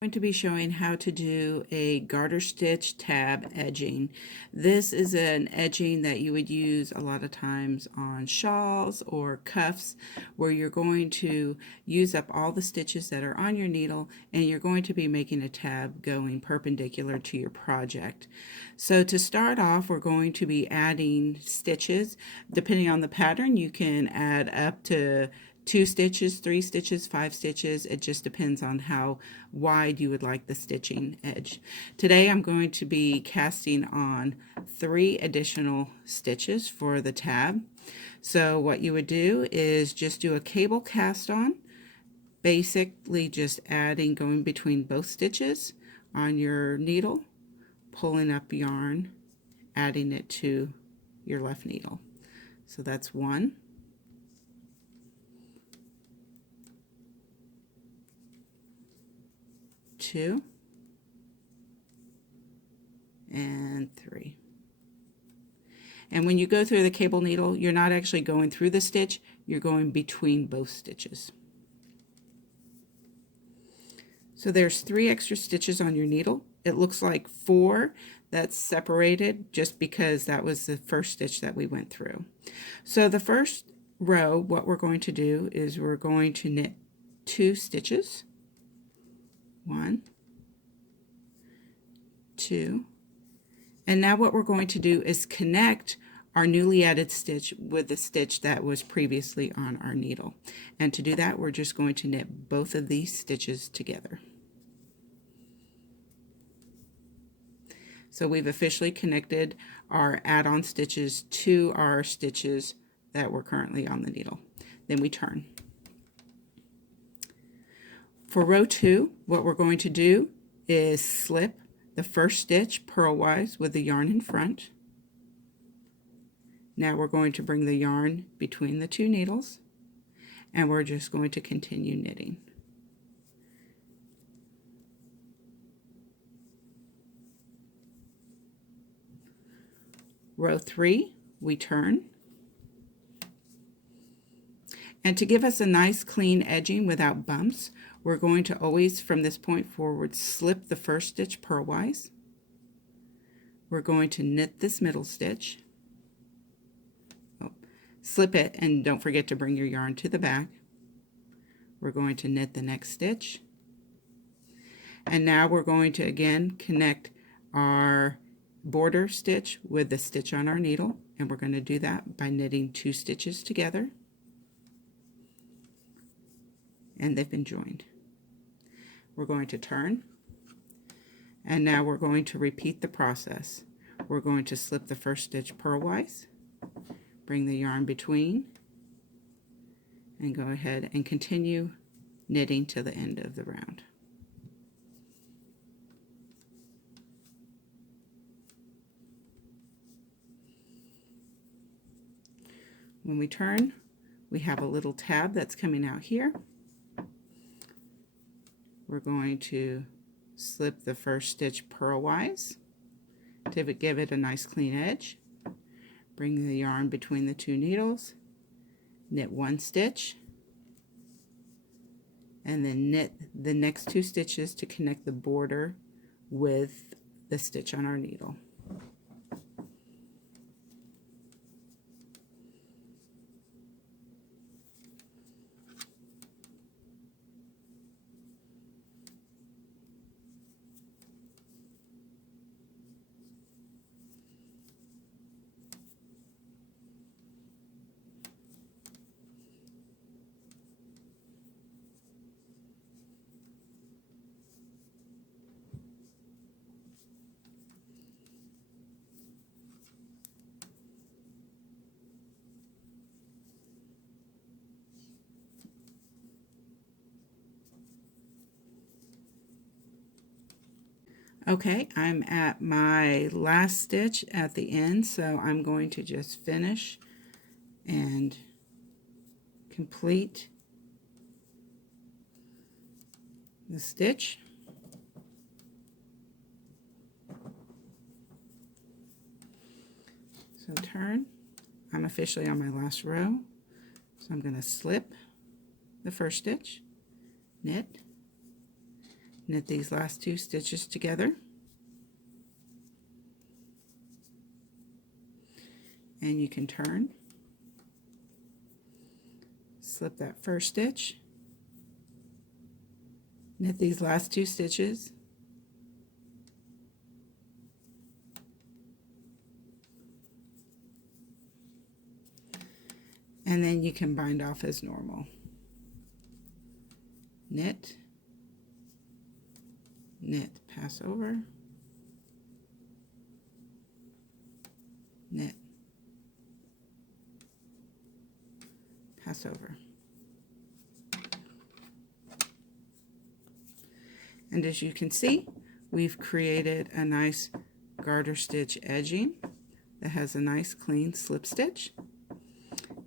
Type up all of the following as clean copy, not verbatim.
Going to be showing how to do a garter stitch tab edging. This is an edging that you would use a lot of times on shawls or cuffs, where you're going to use up all the stitches that are on your needle and you're going to be making a tab going perpendicular to your project. So to start off, we're going to be adding stitches. Depending on the pattern, you can add up to 2 stitches, 3 stitches, 5 stitches. It just depends on how wide you would like the stitching edge. Today I'm going to be casting on 3 additional stitches for the tab. So what you would do is just do a cable cast on, basically just adding, going between both stitches on your needle, pulling up yarn, adding it to your left needle. So that's 1. 2 and 3. And when you go through the cable needle, you're not actually going through the stitch, you're going between both stitches. So there's 3 extra stitches on your needle. It looks like 4 that's separated just because that was the first stitch that we went through. So the first row, what we're going to do is we're going to knit 2 stitches. 1, 2, and now what we're going to do is connect our newly added stitch with the stitch that was previously on our needle. And to do that, we're just going to knit both of these stitches together. So we've officially connected our add-on stitches to our stitches that were currently on the needle. Then we turn. For row 2, what we're going to do is slip the first stitch purlwise with the yarn in front. Now we're going to bring the yarn between the 2 needles and we're just going to continue knitting. Row 3, we turn. And to give us a nice clean edging without bumps, we're going to always, from this point forward, slip the first stitch purlwise. We're going to knit this middle stitch. Slip it, and don't forget to bring your yarn to the back. We're going to knit the next stitch. And now we're going to again connect our border stitch with the stitch on our needle, and we're going to do that by knitting 2 stitches together. And they've been joined. We're going to turn, and now we're going to repeat the process. We're going to slip the first stitch purlwise, bring the yarn between, and go ahead and continue knitting to the end of the round. When we turn, we have a little tab that's coming out here. We're going to slip the first stitch purlwise to give it a nice clean edge. Bring the yarn between the 2 needles, knit 1 stitch, and then knit the next 2 stitches to connect the border with the stitch on our needle. Okay, I'm at my last stitch at the end, so I'm going to just finish and complete the stitch. So turn. I'm officially on my last row, so I'm going to slip the first stitch, knit, Knit these last 2 stitches together, and you can turn, slip that first stitch, knit these last 2 stitches, and then you can bind off as normal. Knit, knit, pass over, knit, pass over. And as you can see, we've created a nice garter stitch edging that has a nice clean slip stitch,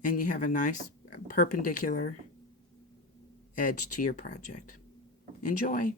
and you have a nice perpendicular edge to your project. Enjoy!